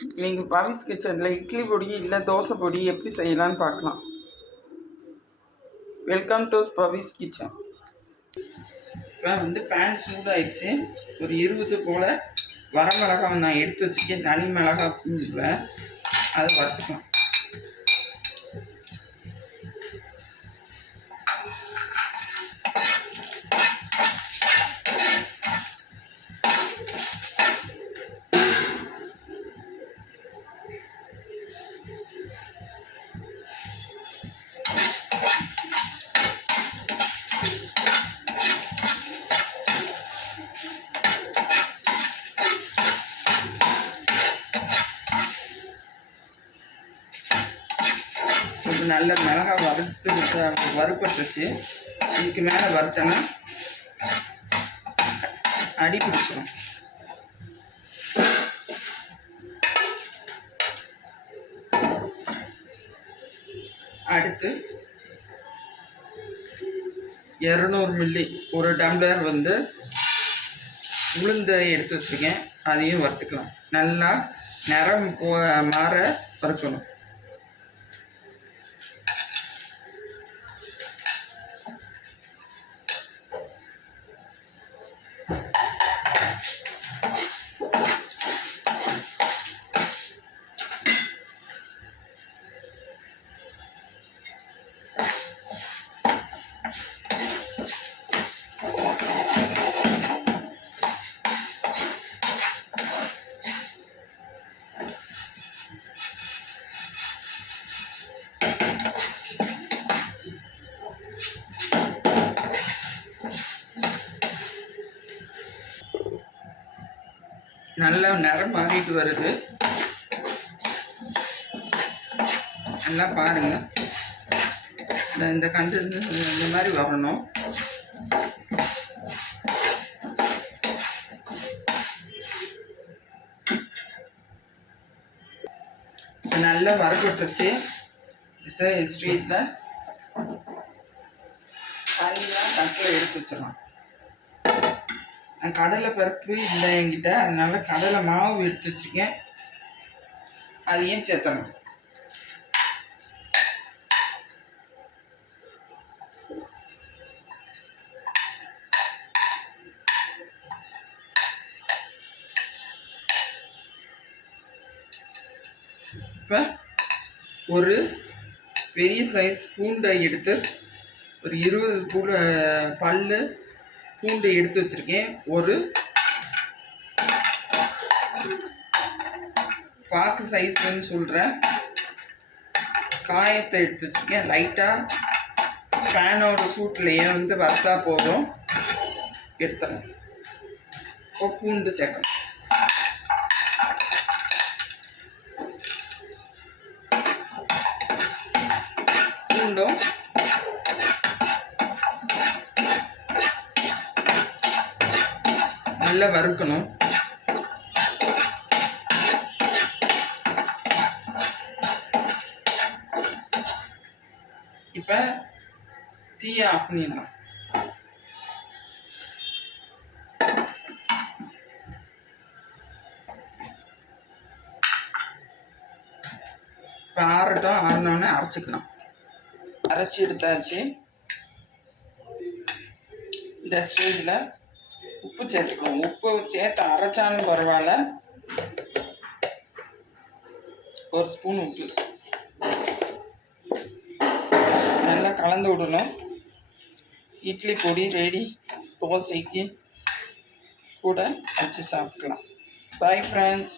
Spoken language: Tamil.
நீங்கள் பவிஸ் கிச்சனில் இட்லி பொடி இல்லை தோசை பொடி எப்படி செய்யலான்னு பார்க்கலாம். Welcome to Pavis kitchen. இப்போ பேன் சூடாயிடுச்சு. ஒரு 20 போல் வரமிளகாய் நான் எடுத்து வச்சுருக்கேன். தனி மிளகாய் அதை வறுத்துக்கலாம். நல்ல மிளகாய் வறுப்பட்டுச்சு. இதுக்கு மேலே வறுத்தோன்னா அடி பிடிச்சிடும். அடுத்து 200 மில்லி ஒரு டம்ளர் உளுந்தை எடுத்து வச்சுருக்கேன். அதையும் வறுத்துக்கலாம். நல்லா நிறம் மாற வறுக்கணும். நல்லா நிறம் மாறிட்டு வருது. நல்லா பாருங்க. இந்த கண்டு இந்த மாதிரி வரணும். நல்லா வறுபட்டுருச்சு. ஸ்ட்ரீட்டில் தனியாக தட்டில் எடுத்து வச்சிடலாம். கடலை பருப்பு இல்லை என்கிட்ட, அதனால கடலை மாவு எடுத்து வச்சுருக்கேன். அதையும் சேர்த்தணும். இப்போ ஒரு பெரிய சைஸ் பூண்டை எடுத்து ஒரு 20 பல்லு பூண்டு எடுத்து வச்சுருக்கேன். ஒரு பாக்கு சைஸ்ன்னு சொல்கிறேன் காயத்தை எடுத்து வச்சுருக்கேன். லைட்டாக பேனோட சூட்லேயே வறுத்தா போதும். எடுத்துறேன். பூண்டு சேர்க்கணும். பூண்டும் நல்லா வறுக்கணும். இப்போ தீயை ஆஃப் பண்ணிடலாம். இப்போ ஆறினோடனே அரைச்சிக்கலாம். அரைச்சி எடுத்தாச்சு. இந்த ஸ்டேஜில் உப்பு சேர்த்துக்கணும். உப்பு சேர்த்து அரைச்சாலும் பரவாயில்ல. ஒரு ஸ்பூன் உப்பு நல்லா கலந்து விடணும். இட்லி பொடி ரெடி. தோசைக்கு கூட வச்சு சாப்பிட்டுக்கலாம். Bye friends.